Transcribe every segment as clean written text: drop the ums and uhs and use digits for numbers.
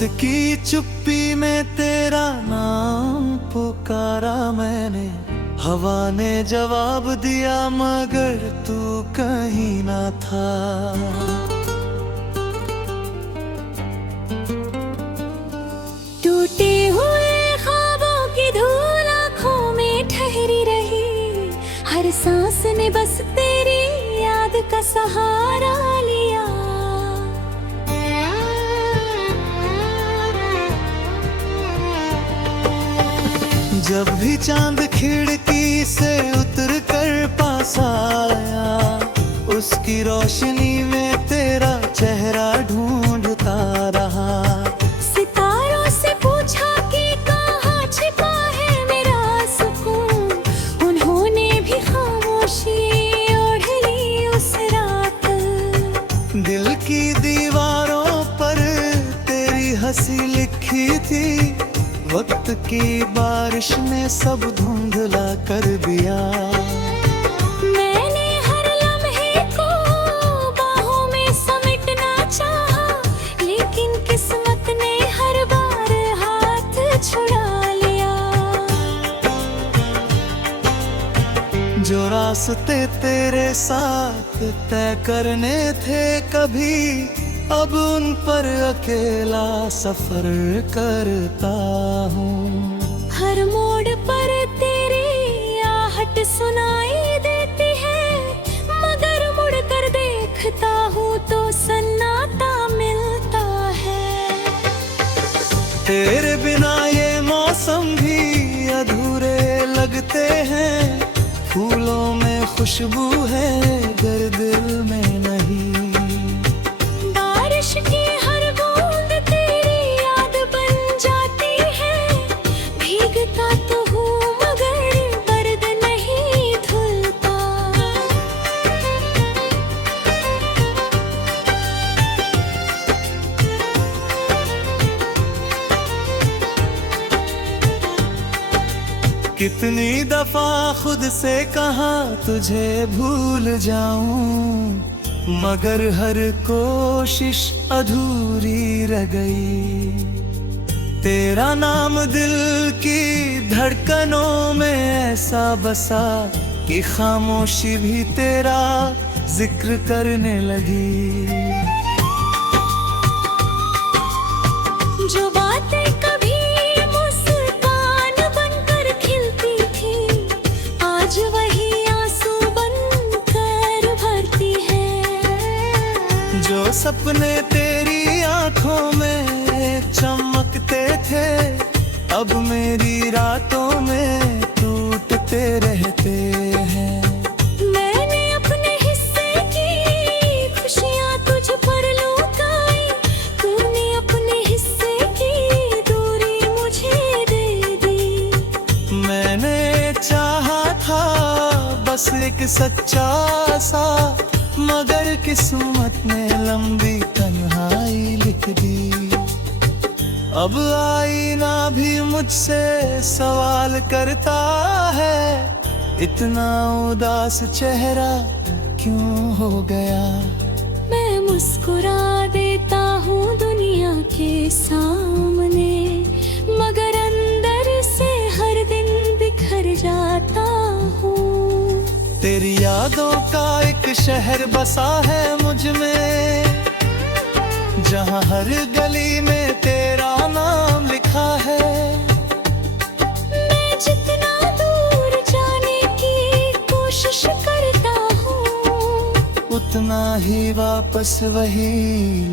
की चुप्पी में तेरा नाम पुकारा मैंने, हवा ने जवाब दिया मगर तू कहीं ना था। टूटे हुए ख्वाबों की धूल आँखों में ठहरी रही, हर सांस ने बस तेरी याद का सहारा लिया। जब भी चांद खिड़की से उतर कर पास आया, उसकी रोशनी में तेरा चेहरा ढूंढता रहा। सितारों से पूछा कि कहाँ छिपा है मेरा सुकून, उन्होंने भी खामोशी ओढ़ ली उस रात। दिल की दीवारों पर तेरी हंसी लिखी थी, वक्त की बारिश ने सब धुंधला कर दिया। मैंने हर लम्हे को बाहों में समेटना चाहा, लेकिन किस्मत ने हर बार हाथ छुड़ा लिया। जो रास्ते तेरे साथ तय करने थे कभी, अब उन पर अकेला सफर करता हूँ। हर मोड़ पर तेरी आहट सुनाई देती है, मगर मुड़ कर देखता हूँ तो सन्नाटा मिलता है। तेरे बिना ये मौसम भी अधूरे लगते हैं, फूलों में खुशबू है गर दिल में नहीं। बारिश की हर बूंद तेरी याद बन जाती है, भीगता तो हूँ मगर दर्द नहीं धुलता। कितनी दफा खुद से कहा तुझे भूल जाऊं, मगर हर कोशिश अधूरी रह गई। तेरा नाम दिल की धड़कनों में ऐसा बसा कि खामोशी भी तेरा जिक्र करने लगी। जो बातें कभी मुस्कान बनकर खिलती थी, आज वही आंसू बनकर भरती है। जो सपने तेरी आंखों में चमकते थे, अब मेरी रातों में टूटते रहते हैं। मैंने अपने हिस्से की खुशियाँ तुझ पर लुटाई, तूने अपने हिस्से की दूरी मुझे दे दी। मैंने चाहा था बस एक सच्चा सा, मगर किस्मत ने लंबी तन्हाई लिख दी। अब आईना भी मुझसे सवाल करता है, इतना उदास चेहरा क्यों हो गया। मैं मुस्कुरा देता हूँ दुनिया के सामने, मगर अंदर से हर दिन बिखर जाता हूँ। तेरी यादों का एक शहर बसा है मुझ में, जहाँ हर गली में तेरा नाम लिखा है। मैं जितना दूर जाने की कोशिश करता हूँ, उतना ही वापस वही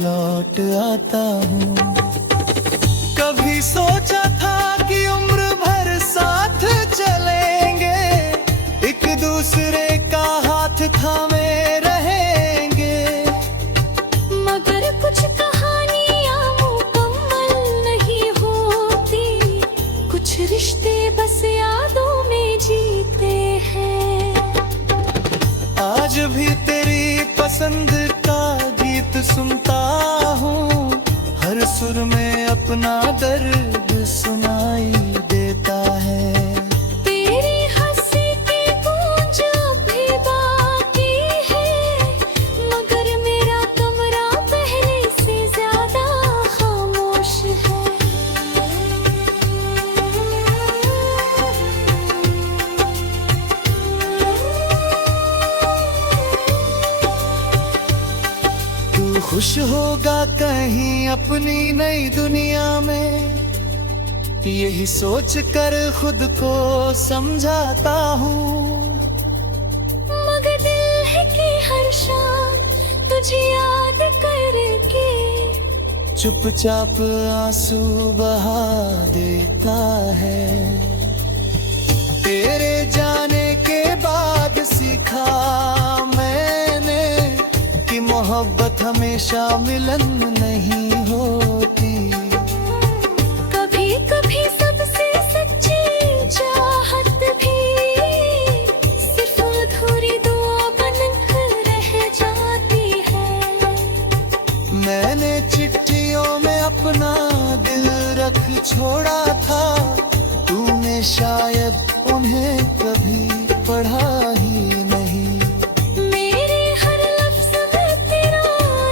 लौट आता हूँ। कभी सोचा था कि उम्र भर साथ चलेंगे, एक दूसरे का हाथ थामे रहेंगे, मगर कुछ कहानियाँ मुकम्मल नहीं होती, कुछ रिश्ते बस यादों में जीते हैं। आज भी तेरी पसंद का गीत सुनता हूँ, हर सुर में अपना दर्द सुनाई देता है। तेरी हंसी की गूंज अभी बाकी है, मगर मेरा कमरा पहले से ज्यादा खामोश है। खुश होगा कहीं अपनी नई दुनिया में, यही सोच कर खुद को समझाता हूँ। मगर दिल है कि हर शाम तुझे याद करके चुपचाप आंसू बहा देता है। तेरे जाने के बाद सीखा मैंने कि मोहब्बत हमेशा मिलन नहीं होती। कभी कभी सबसे सच्ची चाहत भी सिर्फ अधूरी दुआ बनकर रह जाती है। मैंने चिट्ठियों में अपना दिल रख छोड़ा था, तूने शायद उन्हें कभी पढ़ा ही नहीं। मेरे हर लफ्ज़ में तेरा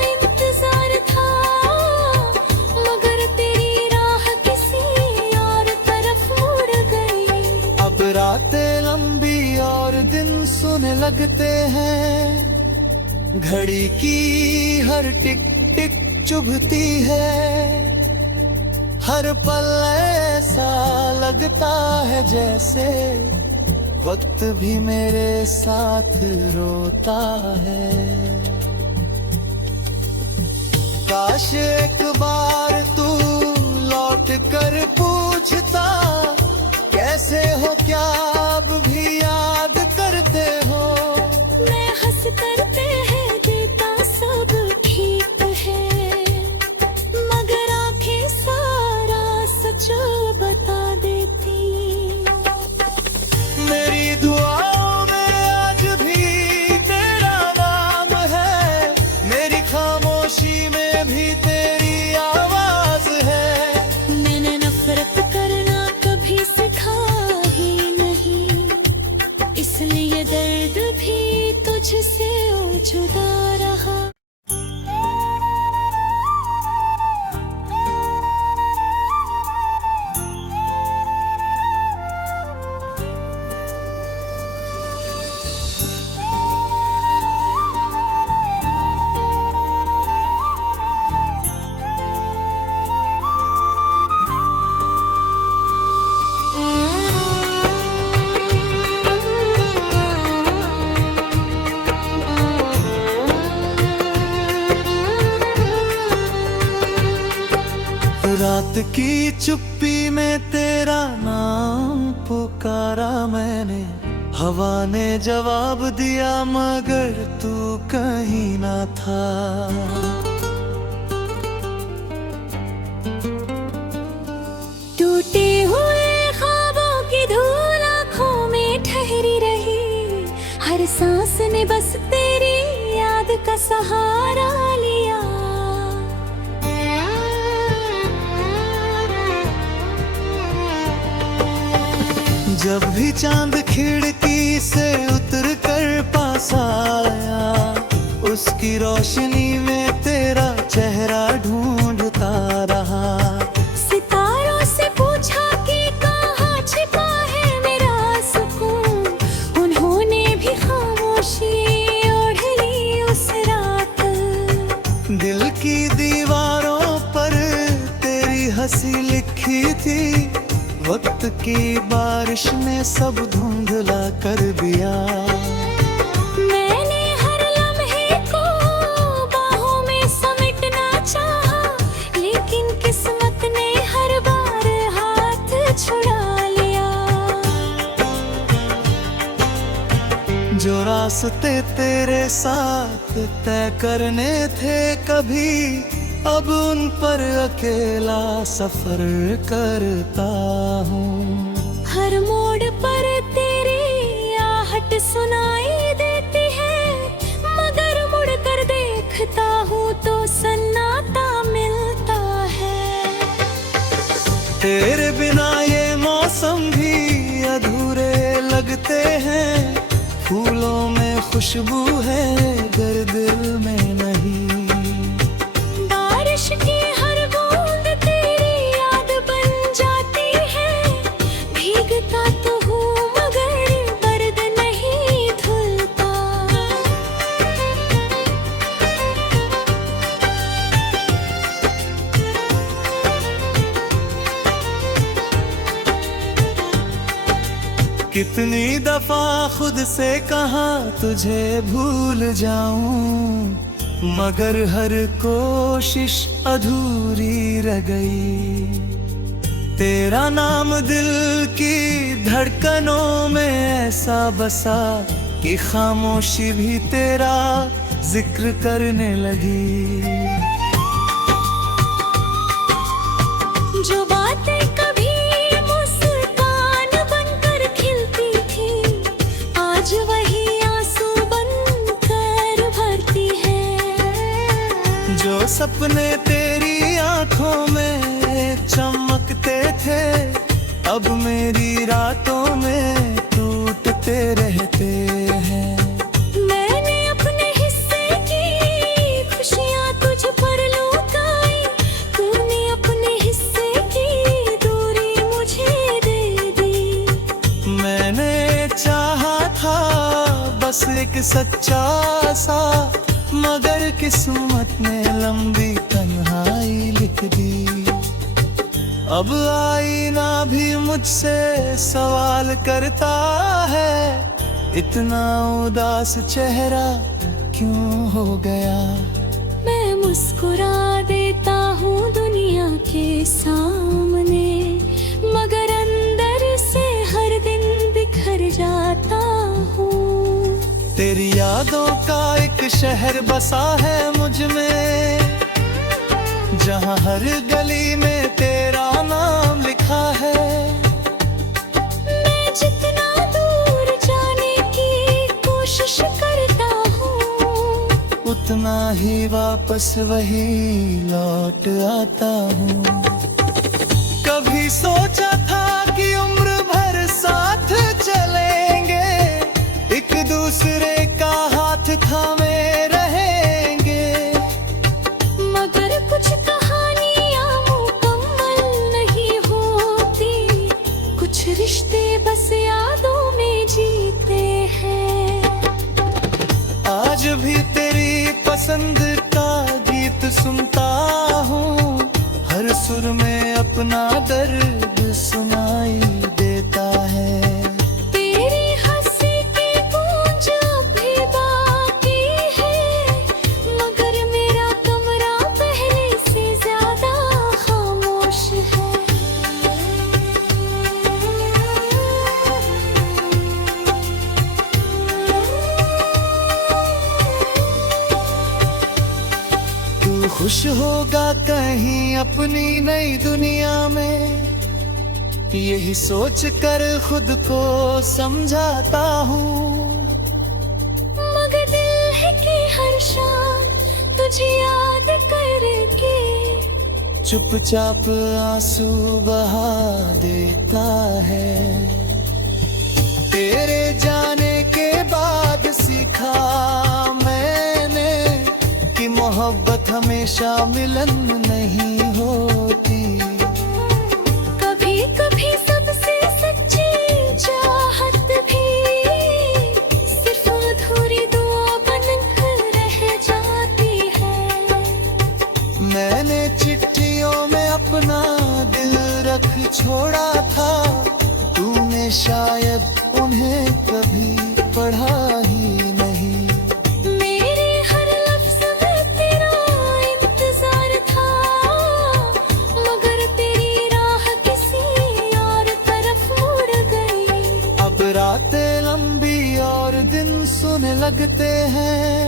इंतजार था, मगर तेरी राह किसी और तरफ मुड़ गई। अब रातें लंबी और दिन सुन लगते हैं, घड़ी की हर टिक टिक चुभती है। हर पल ऐसा लगता है जैसे वक्त भी मेरे साथ रोता है। काश एक बार तू लौट कर पूछता, कैसे हो, क्या अब भी याद करते हो। मैं हंस कर कह देता सब ठीक है, मगर आंखें सारा सच बता देती। मेरी दुआओं में आज भी तेरा नाम है, मेरी खामोशी में भी तेरी आवाज है। मैंने नफरत करना कभी सीखा ही नहीं, इसलिए दर्द भी तुझसे जुदा रहा। रात की चुप्पी में तेरा नाम पुकारा मैंने, हवा ने जवाब दिया मगर तू कहीं ना था। टूटे हुए ख्वाबों की धूल आँखों में ठहरी रही, हर सांस ने बस तेरी याद का सहारा लिया। जब भी चांद खिड़की से उतर कर पास आया, उसकी रोशनी में तेरा चेहरा ढूंढता रहा। सितारों से पूछा कि कहाँ छिपा है मेरा सुकून, उन्होंने भी खामोशी ओढ़ ली उस रात। दिल की दीवारों पर तेरी हंसी लिखी थी, वक्त की बारिश ने सब धुंधला कर दिया। मैंने हर लम्हे को बाहों में समेटना चाहा, लेकिन किस्मत ने हर बार हाथ छुड़ा लिया। जो रास्ते तेरे साथ तय करने थे कभी, अब उन पर अकेला सफर करता हूँ। हर मोड़ पर तेरी आहट सुनाई देती है, मगर मुड़ कर देखता हूँ तो सन्नाटा मिलता है। तेरे बिना ये मौसम भी अधूरे लगते हैं, फूलों में खुशबू है गर दिल में नहीं। बारिश की हर बूंद तेरी याद बन जाती है, भीगता तो हूँ मगर दर्द नहीं धुलता। कितनी दफा खुद से कहा तुझे भूल जाऊं, मगर हर कोशिश अधूरी रह गई। तेरा नाम दिल की धड़कनों में ऐसा बसा कि खामोशी भी तेरा जिक्र करने लगी। जो बातें कभी मुस्कान बनकर खिलती थी, आज वही आंसू बनकर भरती है। जो सपने तेरी आंखों में चमकते थे, अब मेरी रातों में टूटते रहते हैं। मैंने अपने हिस्से की खुशियाँ तुझ पर लुटाई, तूने अपने हिस्से की दूरी मुझे दे दी। मैंने चाहा था बस एक सच्चा सा, मगर किस्मत ने लंबी तन्हाई लिख दी। अब आईना भी मुझसे सवाल करता है, इतना उदास चेहरा क्यों हो गया। मैं मुस्कुरा देता हूँ दुनिया के सामने, मगर अंदर से हर दिन बिखर जाता हूँ। तेरी यादों का एक शहर बसा है मुझ में, जहाँ हर गली में तेरा नाम लिखा है। मैं जितना दूर जाने की कोशिश करता हूँ, उतना ही वापस वही लौट आता हूँ। कभी सोचा था कि उम्र भर साथ चलेंगे, एक दूसरे का हाथ थामे रहेंगे, मगर कुछ कहानियाँ मुकम्मल नहीं होती, कुछ रिश्ते बस यादों में जीते हैं। आज भी तेरी पसंद का गीत सुनता हूँ, हर सुर में अपना दर्द सुनाई देता है। तेरी हंसी की गूंज भी बाकी है, मगर मेरा कमरा पहले से ज्यादा खामोश है। तू खुश होगा कहीं अपनी नई दुनिया में, यही सोच कर खुद को समझाता हूँ। मगर दिल है कि हर शाम तुझे याद करके चुपचाप आंसू बहा देता है। तेरे जाने के बाद सीखा मैंने कि मोहब्बत हमेशा मिलन नहीं होती। कभी कभी सबसे सच्ची चाहत भी सिर्फ अधूरी दुआ बनकर रह जाती है। मैंने चिट्ठियों में अपना दिल रख छोड़ा था, तूने शायद उन्हें कभी पढ़ा ही नहीं। मेरे हर लफ्ज में तेरा इंतजार था, मगर तेरी राह किसी और तरफ मुड़ गई। अब रातें लंबी और दिन सुने लगते हैं,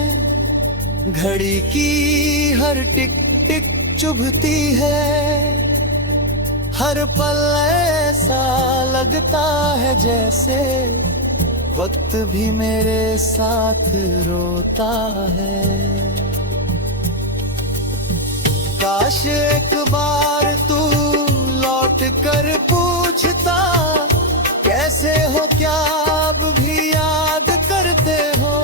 घड़ी की हर टिक टिक चुभती है। हर पल ऐसा लगता है जैसे वक्त भी मेरे साथ रोता है। काश एक बार तू लौट कर पूछता, कैसे हो, क्या अब भी याद करते हो।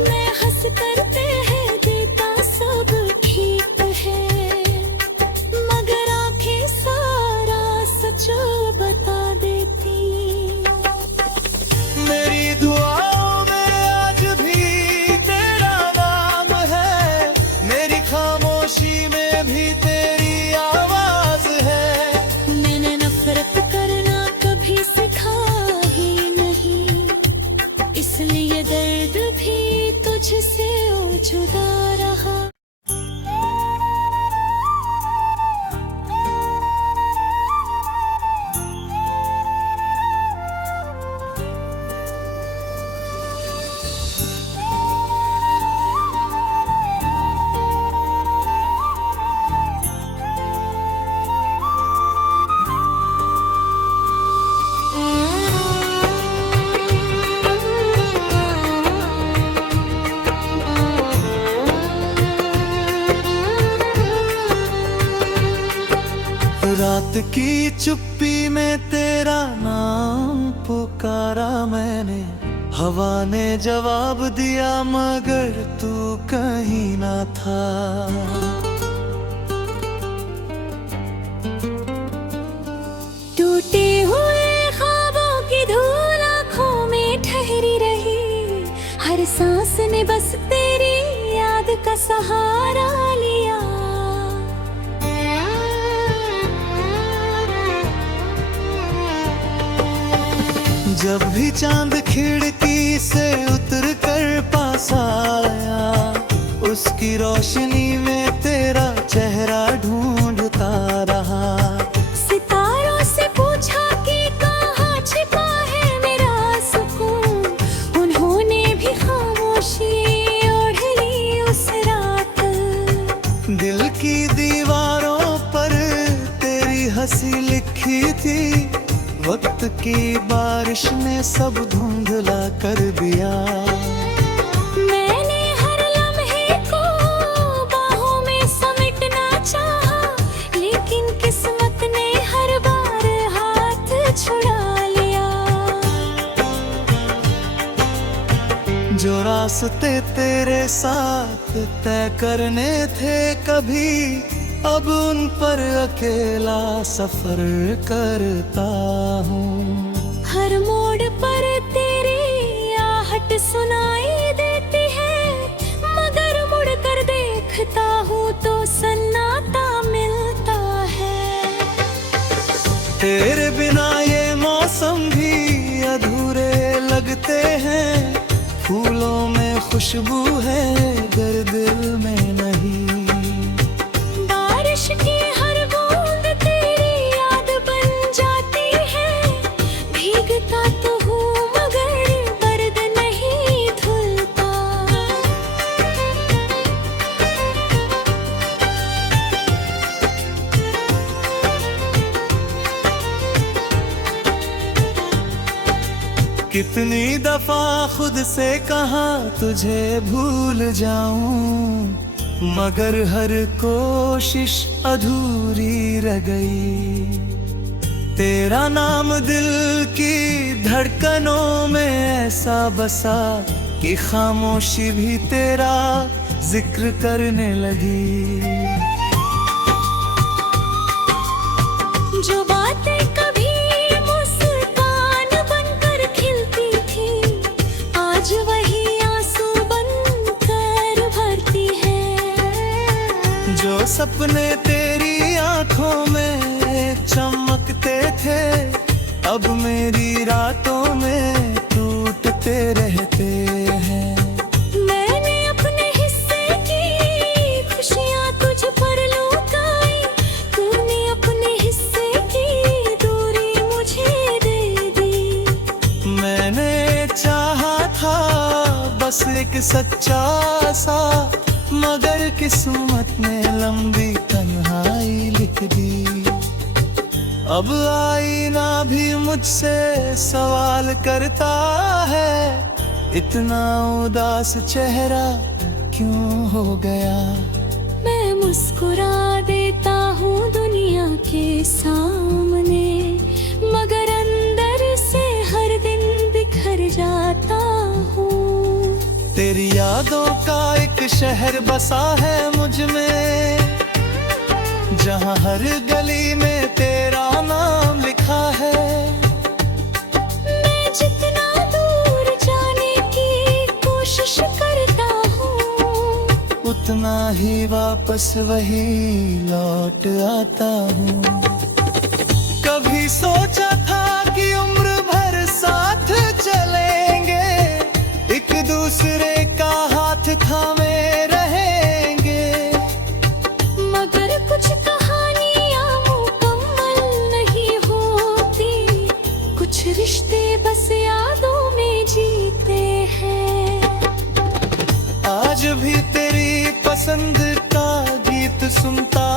मैं हंस कर कह देता सब ठीक है, मगर आंखें सारा सच बता देती। मेरी दुआओं में आज भी तेरा नाम है, मेरी खामोशी में भी तेरा रात की चुप्पी में तेरा नाम पुकारा मैंने, हवा ने जवाब दिया मगर तू कहीं ना था। टूटे हुए ख्वाबों की धूल आँखों में ठहरी रही, हर सांस ने बस तेरी याद का सहारा लिया। जब भी चांद खिड़की से उतर कर पास आया, उसकी रोशनी में तेरा चेहरा ढूंढता रहा। सितारों से पूछा कि कहाँ छिपा है मेरा सुकून, उन्होंने भी खामोशी ओढ़ ली उस रात। दिल की दीवारों पर तेरी हंसी लिखी थी, वक्त की बारिश ने सब धुंधला कर दिया। मैंने हर लम्हे को बाहों में समेटना चाहा, लेकिन किस्मत ने हर बार हाथ छुड़ा लिया। जो रास्ते तेरे साथ तय करने थे कभी, अब उन पर अकेला सफर करता हूँ। हर मोड़ पर तेरी आहट सुनाई देती है, मगर मुड़ कर देखता हूँ तो सन्नाटा मिलता है। तेरे बिना ये मौसम भी अधूरे लगते हैं, फूलों में खुशबू है गर दिल में नहीं। बारिश की हर बूंद तेरी याद बन जाती है, भीगता तो हूँ मगर दर्द नहीं धुलता। कितनी दफा खुद से कहा तुझे भूल जाऊं, मगर हर कोशिश अधूरी रह गई। तेरा नाम दिल की धड़कनों में ऐसा बसा कि खामोशी भी तेरा जिक्र करने लगी। जो बातें कभी मुस्कान बनकर खिलती थी, आज वही आंसू बनकर भरती है। जो सपने तेरी आंखों में चमकते थे, अब मेरी रातों में टूटते रहते हैं। मैंने अपने हिस्से की खुशियाँ तुझ पर लुटाई, तूने अपने हिस्से की दूरी मुझे दे दी। मैंने चाहा था बस एक सच्चा सा, मगर किस्मत ने लंबी तन्हाई लिख दी। अब आईना भी मुझसे सवाल करता है, इतना उदास चेहरा क्यों हो गया। मैं मुस्कुरा देता हूँ दुनिया के सामने, मगर अंदर से हर दिन बिखर जाता हूँ। तेरी यादों का एक शहर बसा है मुझ में, जहाँ हर गली में तेरा नाम लिखा है। मैं जितना दूर जाने की कोशिश करता हूँ, उतना ही वापस वही लौट आता हूँ। कभी सोचा था कि उम्र भर साथ चलेंगे, एक दूसरे का हाथ थामे रहेंगे, मगर कुछ कहानियाँ मुकम्मल नहीं होती, कुछ रिश्ते बस यादों में जीते हैं। आज भी तेरी पसंद का गीत सुनता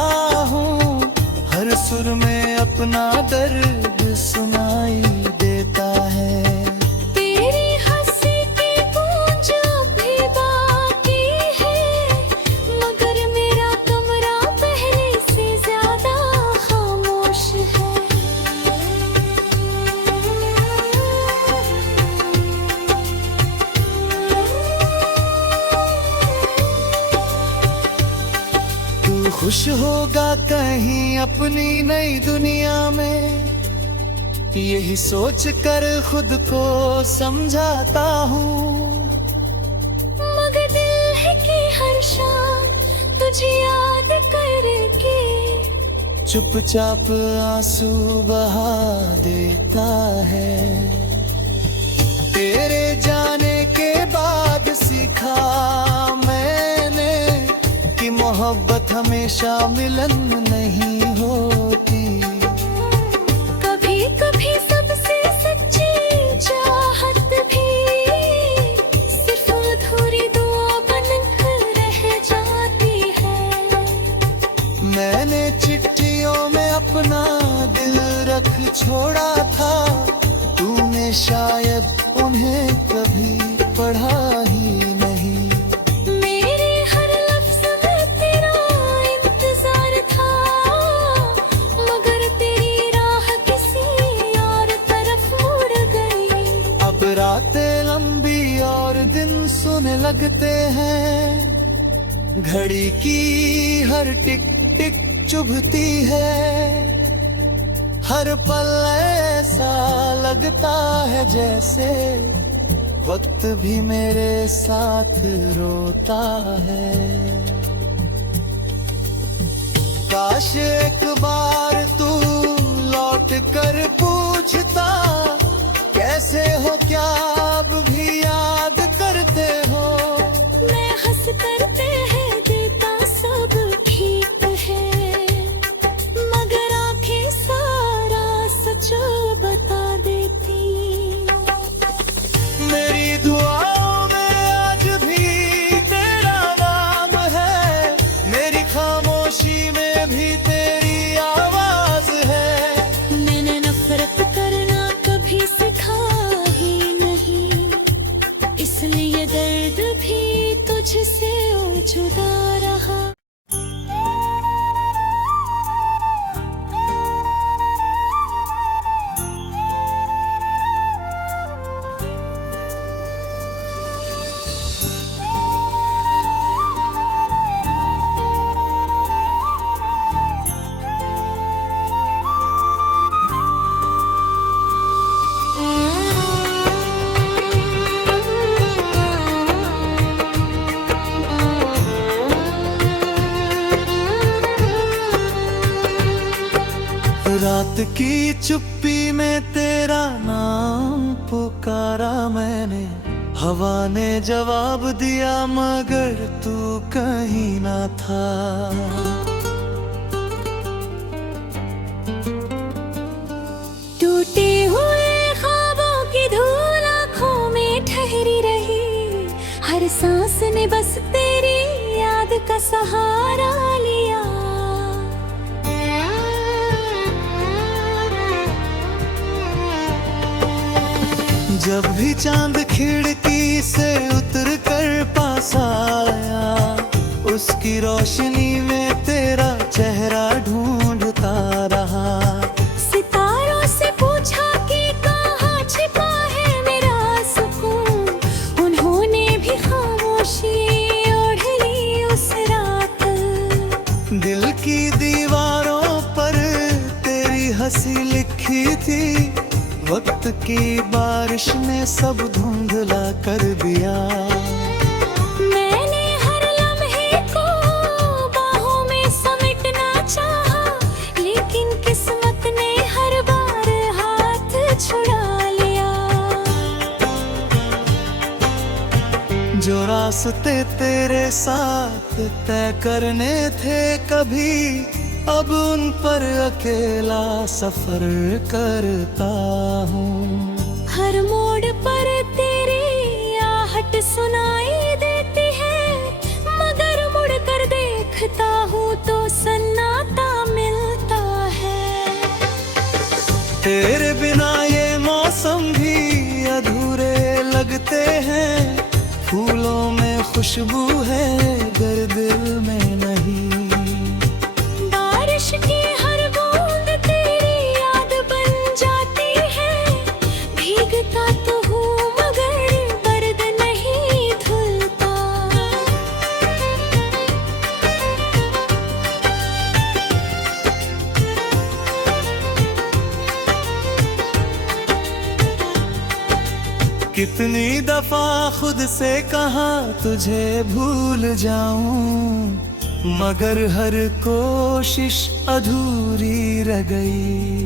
हूँ, हर सुर में अपना दर्द सुनाई देता है। तेरी हंसी की गूंज भी बाकी है, मगर मेरा कमरा पहले से ज्यादा खामोश है। खुश होगा कहीं अपनी नई दुनिया में, यही सोच कर खुद को समझाता हूँ। मगर दिल है कि हर शाम तुझे याद करके चुपचाप आंसू बहा देता है। तेरे जाने के बाद सीखा मैंने कि मोहब्बत हमेशा मिलन नहीं होती। कभी कभी सबसे सच्ची चाहत भी सिर्फ अधूरी दुआ बनकर रह जाती है। मैंने चिट्ठियों में अपना दिल रख छोड़ा था, तूने शायद उन्हें कभी पढ़ा ही नहीं। मेरे हर लफ्ज़ में तेरा इंतजार था, मगर तेरी राह किसी और तरफ मुड़ गई। अब रातें लंबी और दिन सुने लगते हैं, घड़ी की हर टिक टिक चुभती है। हर पल ऐसा लगता है जैसे वक्त भी मेरे साथ रोता है। काश एक बार तू लौट कर पूछता, कैसे हो, क्या अब भी याद करते हो। मैं हंस कर कह देता सब ठीक है, मगर आंखें सारा सच बता देती। मेरी दुआओं में आज भी तेरा नाम है, मेरी खामोशी में भी तेरी आवाज है। मैंने नफरत करना कभी सीखा ही नहीं, इसलिए दर्द भी तुझसे ओ जुदा रहा। रात की चुप्पी में तेरा नाम पुकारा मैंने, हवा ने जवाब दिया मगर तू कहीं ना था। टूटे हुए ख्वाबों की धूल आँखों में ठहरी रही, हर सांस ने बस तेरी याद का सहारा लिया। जब भी चांद खिड़की से उतर कर पास आया, उसकी रोशनी में तेरा चेहरा ढूंढता रहा। सितारों से पूछा कि कहाँ छिपा है मेरा सुकून, उन्होंने भी खामोशी ओढ़ ली उस रात। दिल की दीवारों पर तेरी हंसी लिखी थी, वक्त की बारिश ने सब धुंधला कर दिया। मैंने हर लम्हे को बाहों में समेटना चाहा, लेकिन किस्मत ने हर बार हाथ छुड़ा लिया। जो रास्ते तेरे साथ तय करने थे कभी, अब उन पर अकेला सफर करता हूँ। हर मोड़ पर तेरी आहट सुनाई देती है, मगर मुड़ कर देखता हूँ तो सन्नाटा मिलता है। तेरे बिना ये मौसम भी अधूरे लगते हैं, फूलों में खुशबू है गर दिल में नहीं। बारिश की हर बूंद तेरी याद बन जाती है, भीगता तो हूँ मगर दर्द नहीं धुलता। कितनी दफा खुद से कहा तुझे भूल जाऊं, मगर हर कोशिश अधूरी रह गई।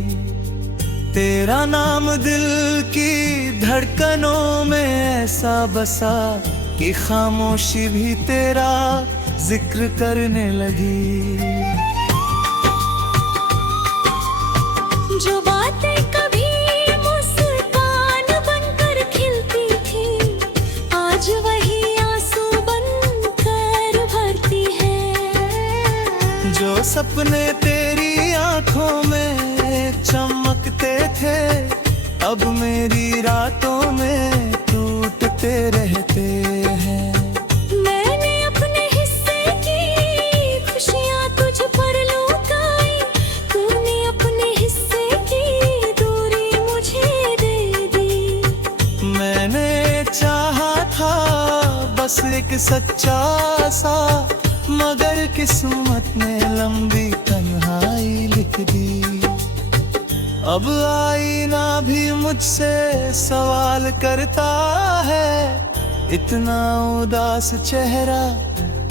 तेरा नाम दिल की धड़कनों में ऐसा बसा कि खामोशी भी तेरा जिक्र करने लगी। जो बातें कभी मुस्कान बनकर खिलती थी, आज वही आंसू बनकर भरती है। जो सपने तेरी आंखों में चमकते थे, अब मेरी रातों में टूटते रहते हैं। मैंने अपने हिस्से की खुशियाँ तुझ पर लुटाई, तूने अपने हिस्से की दूरी मुझे दे दी। मैंने चाहा था बस एक सच्चा सा, मगर किस्मत ने लंबी तन्हाई लिख दी। अब आईना भी मुझसे सवाल करता है, इतना उदास चेहरा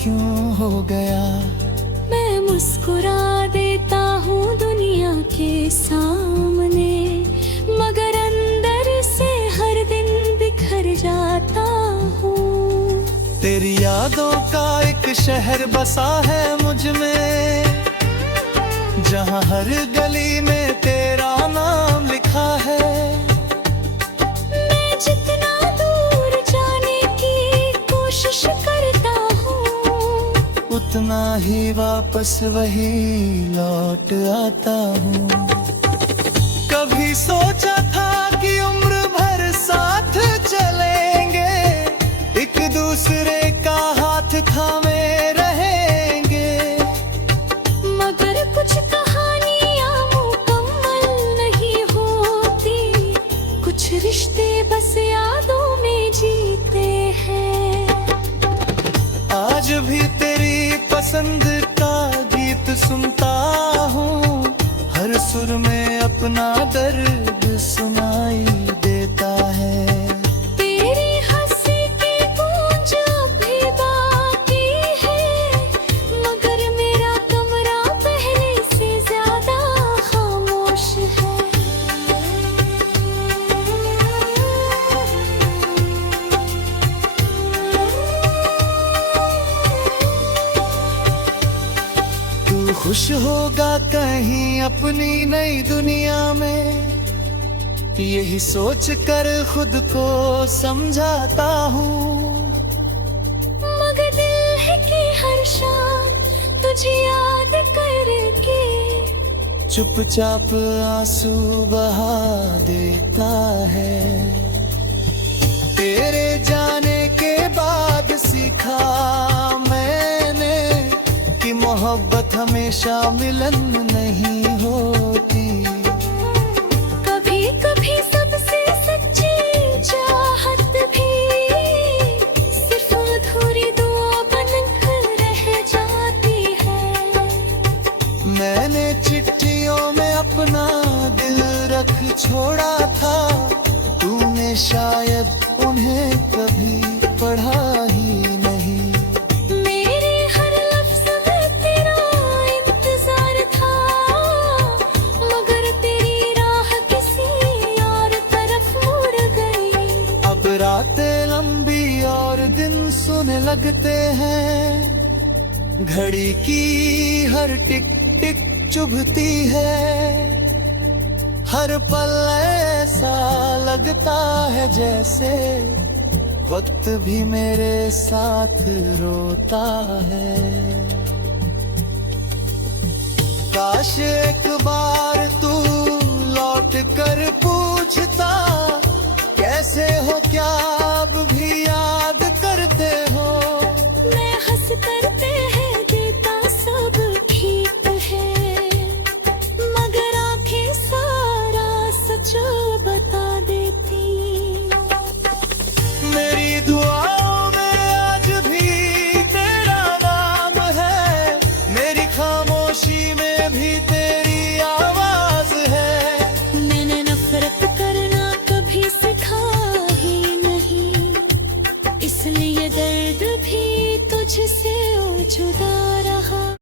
क्यों हो गया। मैं मुस्कुरा देता हूँ दुनिया के सामने, मगर अंदर से हर दिन बिखर जाता हूँ। तेरी यादों का एक शहर बसा है मुझ में, जहाँ हर गली में तेरा नाम लिखा है। मैं जितना दूर जाने की कोशिश करता हूँ, उतना ही वापस वही लौट आता हूँ। कभी सोचा था कि उम्र भर साथ चलेंगे, एक दूसरे का हाथ थामे रहेंगे, मगर कुछ कहानियाँ मुकम्मल नहीं होती, कुछ रिश्ते बस यादों में जीते हैं। आज भी तेरी पसंद का गीत सुनता हूँ, हर सुर में अपना दर्द सुनाई देता है। तेरी हंसी की गूंज भी बाकी है, मगर मेरा कमरा पहले से ज्यादा खामोश है। तू खुश होगा कहीं अपनी नई दुनिया में, यही सोच कर खुद को समझाता हूँ। मगर दिल है कि हर शाम तुझे याद करके चुपचाप आंसू बहा देता है। तेरे जाने के बाद सीखा मैंने कि मोहब्बत हमेशा मिलन नहीं होती। कभी कभी सबसे सच्ची चाहत भी सिर्फ अधूरी दुआ बनकर रह जाती है। मैंने चिट्ठियों में अपना दिल रख छोड़ा था, तूने शायद उन्हें कभी पढ़ा ही नहीं। मेरे हर लफ्ज में तेरा इंतजार था, मगर तेरी राह किसी और तरफ मुड़ गई। अब रातें लंबी और दिन सुने लगते हैं, घड़ी की हर टिक टिक चुभती है। हर पल ऐसा लगता है जैसे वक्त भी मेरे साथ रोता है। काश